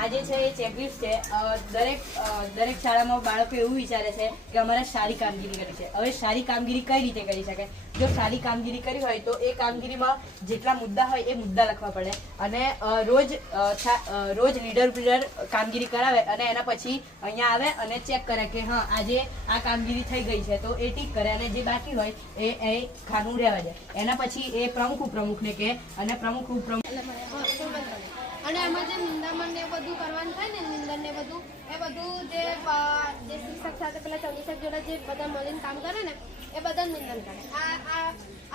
આ જે છે એ ચેકલિસ્ટ છે. દરેક શાળામાં બાળકો એવું વિચારે છે કે અમારે સારી કામગીરી કરી છે. હવે સારી કામગીરી કઈ રીતે કરી શકાય? જો સારી કામગીરી કરી હોય તો એ કામગીરીમાં જેટલા મુદ્દા હોય એ મુદ્દા લખવા પડે અને રોજ લીડર કામગીરી કરાવે અને એના પછી અહીંયા આવે અને ચેક કરે કે હા આજે આ કામગીરી થઈ ગઈ છે તો એ ટીક કરે અને જે બાકી હોય એ ખાનું રહેવા જાય. એના પછી એ પ્રમુખને કહે અને પ્રમુખ અને એમાં જે નિંદામણ ને બધું કરવાનું થાય ને નિંદન ને બધું એ બધું જે શિક્ષક સાથે પેલા ચૌદશક જોડે જે બધા મળીને કામ કરે ને એ બધા નિંદન કરે.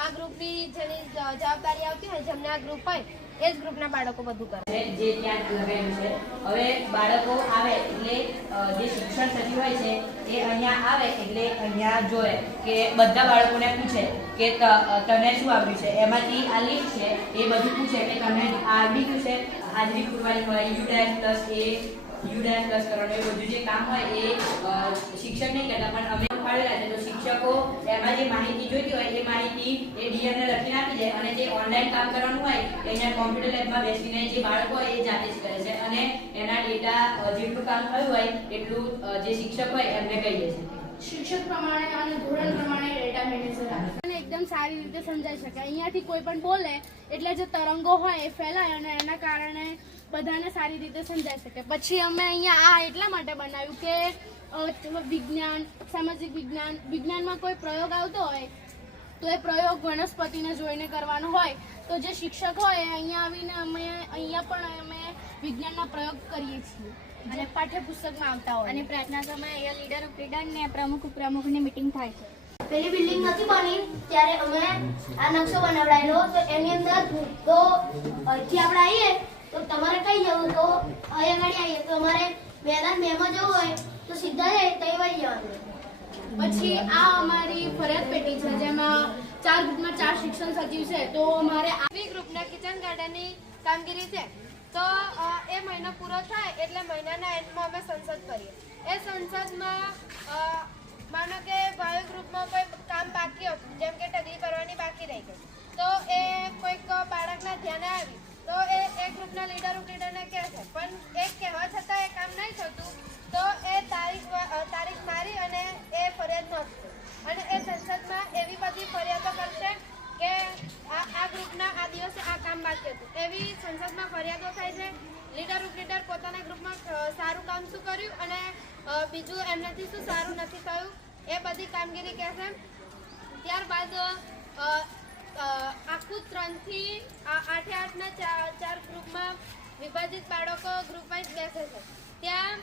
આ ગ્રુપની જેની જવાબદારી આવતી હોય જેમને આ ગ્રુપ હોય એ જ ગ્રુપના બાળકો બધું કરે જે ત્યાં લગાવ્યું છે. હવે બાળકો આવે એટલે જે શિક્ષણ સચિવ હોય છે એ અહીંયા આવે એટલે અહીંયા જોવે કે બધા બાળકોને પૂછે કે તને શું આવ્યું છે. એમાંથી આ લિસ્ટ છે એ બધું પૂછે કે તમને આ આવડી ગયું છે. હાજરી પૂરવાની હોય યુ++ કરવાનું એ બધું જે કામ હોય એ શિક્ષક નહીં કરતા પણ અમે પાડેલા છે. તો શિક્ષકો એમાં જે માહિતી જોઈતી હોય એ માહિતી એ ડીએમને લખીને આપી દે અને જે ઓનલાઈન કામ કરવાનું હોય એ અહીંયા કોમ્પ્યુટર લેબમાં બેસીને જે બાળકો હોય એ જાતે જ કરે છે અને એના ડેટા જેટલું કામ થયું હોય એટલું જે શિક્ષક હોય એમને કહી દે છે. શિક્ષક પ્રમાણે અને ધોરણ પ્રમાણે ડેટા મેનેજર અને એકદમ સારી રીતે સમજાઈ શકે. અહીંયાથી કોઈ પણ બોલે એટલે જે તરંગો હોય એ ફેલાય અને એના કારણે બધાને સારી રીતે સમજાઈ શકે. પછી અમે અહીંયા આ એટલા માટે બનાવ્યું કે વિજ્ઞાન, સામાજિક વિજ્ઞાનમાં કોઈ પ્રયોગ આવતો હોય તો એ પ્રયોગ વનસ્પતિને જોઈને કરવાનો હોય તો જે શિક્ષક હોય અહીંયા આવીને અહીંયા પણ અમે વિજ્ઞાનના પ્રયોગ કરીએ છીએ અને પાઠ્યપુસ્તકમાં આવતા હોય. અને પ્રાર્થના સમયે અહીંયા લીડર ઓફ લીડર ને પ્રમુખની મીટિંગ થાય છે. પેલી બિલ્ડિંગ નથી બની ત્યારે અમે આ નકશો બનાવડાયેલો તો એની અંદર તો અહીંથી આપણે આવીએ તો તમારે કઈ જવું તો અહીં આગળ આવીએ તો અમારે મેમાં જવું હોય તો સીધા જાય તઈ વળી જવાનું. પછી આ અમારી ફરિયાદ પેટી છે જેમાં 4 ગ્રુપના 4 શિક્ષણ સચિવ છે. તો અમારે આવી ગ્રુપના કિચન ગાર્ડનની કામગીરી છે તો એ મહિનો પૂરો થાય એટલે મહિનાના એન્ડમાં અમે સંસદ કરીએ. એ સંસદમાં માનો કે ભાઈ ગ્રુપમાં કોઈ કામ બાકી હતું જેમ કે ટગરી ભરવાની બાકી રહી ગઈ તો એ કોઈક બાળકના ધ્યાને આવી તો એ ગ્રુપના લીડરને કહે છે પણ એ કહેવા છતાં એ કામ નહીં થતું તો એ તારીખ મારી અને એ ફરિયાદ નોંધશે અને એ સંસદમાં એવી બધી ફરિયાદો કરશે કે આ ગ્રુપના આ દિવસે આ કામ બાકી હતું એવી સંસદમાં ફરિયાદો થાય છે. લીડર પોતાના ગ્રુપમાં સારું કામ શું કર્યું અને બીજું એમનાથી શું સારું નથી થયું એ બધી કામગીરી કહેશે. ત્યારબાદ આખું 3 થી 8 4 ગ્રુપમાં વિભાજિત બાળકો ગ્રુપ વાઇઝ બેસે છે. ત્યાં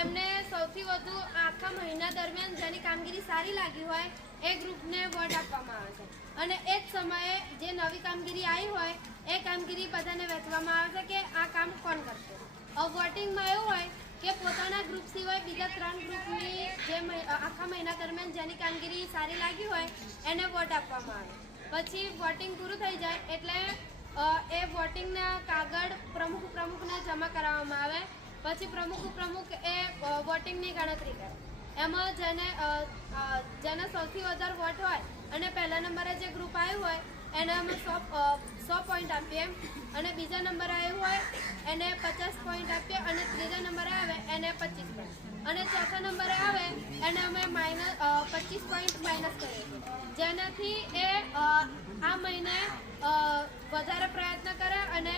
એમને સૌથી વધુ આખા મહિના દરમિયાન જેની કામગીરી સારી લાગી હોય એ ગ્રુપને વોટ આપવામાં આવે છે અને એ જ સમયે જે નવી કામગીરી આવી હોય એ કામગીરી બધાને વહેંચવામાં આવે છે કે આ કામ કોણ કરશે. વોટિંગમાં એવું હોય કે પોતાના ગ્રુપ સિવાય બીજા 3 ગ્રુપની જે આખા મહિના દરમિયાન જેની કામગીરી સારી લાગી હોય એને વોટ આપવામાં આવે. પછી વોટિંગ પૂરું થઈ જાય એટલે એ વોટિંગના કાગળ પ્રમુખને જમા કરાવવામાં આવે. પછી પ્રમુખ એ વોટિંગની ગણતરી કરે. એમાં જેને સૌથી વધારે વોટ હોય અને પહેલા નંબરે જે ગ્રુપ આવ્યું હોય એને અમે 100 પોઈન્ટ આપીએ અને બીજા નંબરે આવ્યું હોય એને 50 પોઈન્ટ આપીએ અને ત્રીજા નંબરે આવે એને 25 પોઈન્ટ અને ચોથા નંબરે આવે એને અમે -25 પોઈન્ટ માઇનસ કરીએ છીએ જેનાથી એ આ મહિને વધારે પ્રયત્ન કરે અને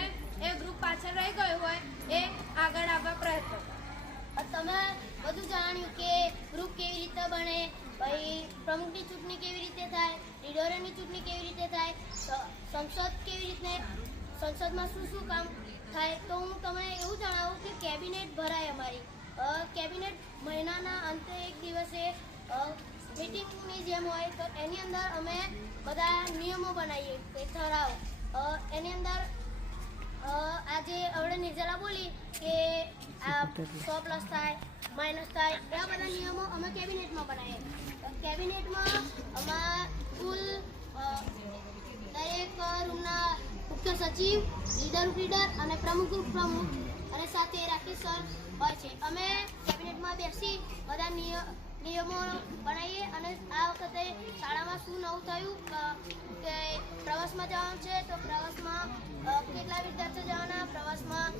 એ ગ્રુપ પાછળ રહી ગયું હોય એ આગળ આવવા પ્રયત્ન કરે. તમે બધું જાણ્યું કે ગ્રુપ કેવી રીતે બને, ભાઈ પ્રમુખની ચૂંટણી કેવી રીતે થાય, લીડરોની ચૂંટણી કેવી રીતે થાય, સંસદ કેવી રીતે, સંસદમાં શું કામ થાય. તો હું તમને એવું જણાવું કે કેબિનેટ ભરાય અમારી. કેબિનેટ મહિનાના અંતે એક દિવસે મીટિંગની જેમ હોય તો એની અંદર અમે બધા નિયમો બનાવીએ કે ઠરાવ. એની અંદર આજે હવે નિર્જલા બોલી કે આ 100+ થાય, માઇનસ થાય, એવા બધા નિયમો અમે કેબિનેટમાં બનાવીએ. કેબિનેટમાં અમારા કુલ દરેક રૂમના મુખ્ય સચિવ, લીડર અને પ્રમુખ અને સાથે રાકેશ સર હોય છે. અમે કેબિનેટમાં બેસી બધા નિયમો બનાવીએ અને આ વખતે શાળામાં શું નવું થયું કે પ્રવાસમાં જવાનું છે તો પ્રવાસમાં કેટલા વિદ્યાર્થીઓ જવાના, પ્રવાસનું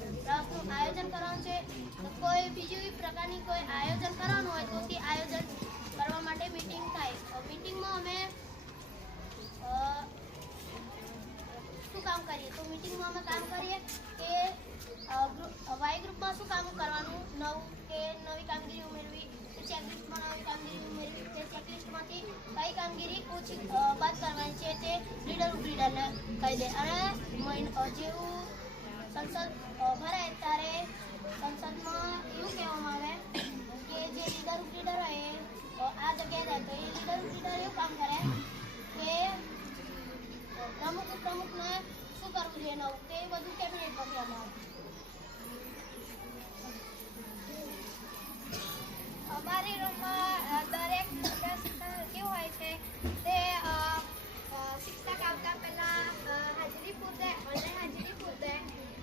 આયોજન કરવાનું છે. તો કોઈ બીજી પ્રકારની કોઈ આયોજન કરવાનું હોય તો તે આયોજન કરવા માટે મીટિંગ થાય. મીટિંગમાં અમે શું કામ કરીએ તો મીટિંગમાં અમે કામ કરીએ કે વાય ગ્રુપમાં શું કામ કરવાનું નવું કે નવી કામગીરી ઉમેરવી, ચેકલિસ્ટમાં નવી કામગીરી ઉમેરવી, તે ચેકલિસ્ટમાંથી કઈ કામગીરી ઓછી બાદ કરવાની છે તે લીડરને કહી દે. અને જેવું સંસદ ભરાય ત્યારે સંસદમાં એવું કહેવામાં આવે કે જે લીડર હોય એ આ જગ્યાએ જાય તો એ લીડર એવું કામ કરે કે પ્રમુખને શું કરવું જોઈએ નવું તે બધું કેબિનેટમાં કહેવામાં આવે. અમારી રૂમમાં દરેક શિક્ષક કેવું હોય છે તે શિક્ષક આવતા પહેલાં હાજરી પૂરતે ઓનલાઈન હાજરી પૂરતે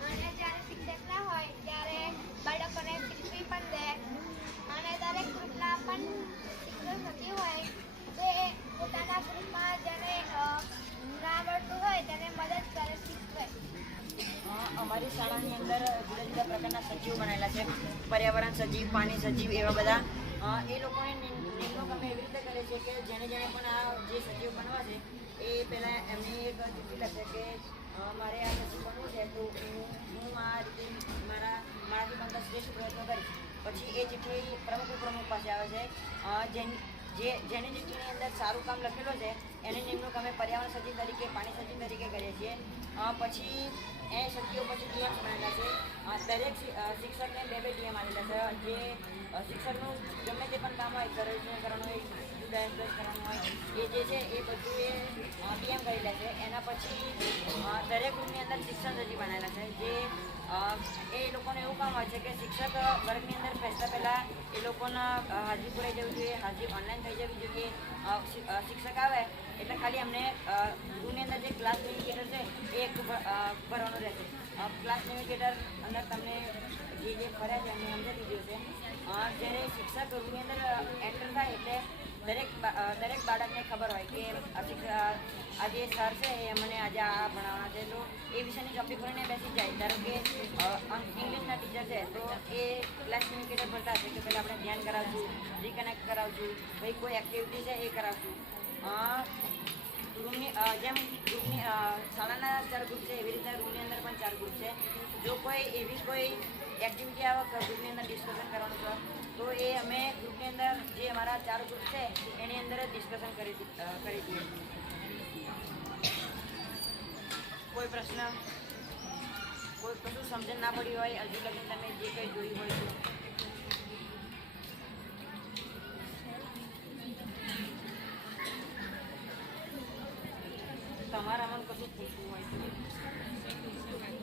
અને જ્યારે શિક્ષક ના હોય ત્યારે બાળકોને શીખવી પણ દે અને દરેક ગ્રુપના પણ શિક્ષક નથી હોય તે પોતાના ગ્રુપમાં જેને ના આવડતું હોય તેને મદદ કરે, શીખવે. અમારી શાળાની અંદર જુદા જુદા પ્રકારના સજીવ બનાવેલા છે. પર્યાવરણ સજીવ, પાણી સજીવ, એવા બધા. એ લોકોને નિમણૂક અમે એવી રીતે કરે છે કે જેને પણ આ જે સજીવ બનવા છે એ પહેલાં એમની એક ચિઠ્ઠી લખે કે મારે આ સજીવ બનવું છે તો હું આ રીતે મારાથી બનતા શ્રેષ્ઠ પ્રયત્નો કરીશ. પછી એ ચિઠ્ઠી પ્રમુખ પાસે આવે છે. જેની ચિઠ્ઠીની અંદર સારું કામ લખેલું છે એની નિમણૂક અમે પર્યાવરણ સજીવ તરીકે, પાણી સજીવ તરીકે કરીએ છીએ. પછી એ સજીવો પછી ટીએમ બનેલા છે. દરેક શિક્ષકને 2-2 ટીએમ આવેલા છે. જે શિક્ષકનું ગમે તે પણ કામ હોય, સર્વેક્ષણ કરવાનું હોય, જુદા એમ્પ્લોય કરવાનું હોય, એ જે છે એ બધું એ ટીએમ કરેલા છે. એના પછી દરેક રૂમની અંદર શિક્ષણ સજીવ બનાવેલા છે. જે એ લોકોને એવું કામ હોય છે કે શિક્ષક વર્ગની અંદર બેસતા પહેલાં એ લોકોના હાજરી પુરાઈ જવી જોઈએ, હાજરી ઓનલાઈન થઈ જવી જોઈએ. શિક્ષક આવે એટલે ખાલી અમને રૂમની અંદર જે ક્લાસ નેવિગેટર છે એ એક ભરવાનું રહેશે. ક્લાસ નેવિગેટર અંદર તમને જે ફર્યા છે એમને સમજાવી દીધું છે. જ્યારે શિક્ષક રૂમની અંદર એન્ટર થાય એટલે દરેક બાળકને ખબર હોય કે આ જે સર છે એ મને આજે આ ભણાવવાના છે, તો એ વિષયની ટોપિક ભરીને બેસી જાય. ધારો કે ઇંગ્લિશના ટીચર છે તો એ ક્લાસ નેવિગેટર ભરતા હશે કે પહેલાં આપણે ધ્યાન કરાવશું, રિકનેક્ટ કરાવશું, ભાઈ કોઈ એક્ટિવિટી છે એ કરાવશું. રૂમની જેમ ગ્રુપની શાળાના 4 ગ્રુપ છે એવી રીતના રૂમની અંદર પણ 4 ગ્રુપ છે. જો કોઈ એવી કોઈ એક્ટિવિટી આવે ગ્રુપની અંદર ડિસ્કશન કરવાનું છે તો એ અમે ગ્રુપની અંદર જે અમારા 4 ગ્રુપ છે એની અંદર જ ડિસ્કશન કરી દઈએ. કોઈ પ્રશ્ન, કોઈ કશું સમજણ ના પડી હોય, હજુ લગી તમે જે કંઈ જોયું હોય તો તમારામાં કશું પૂછવું હોય તો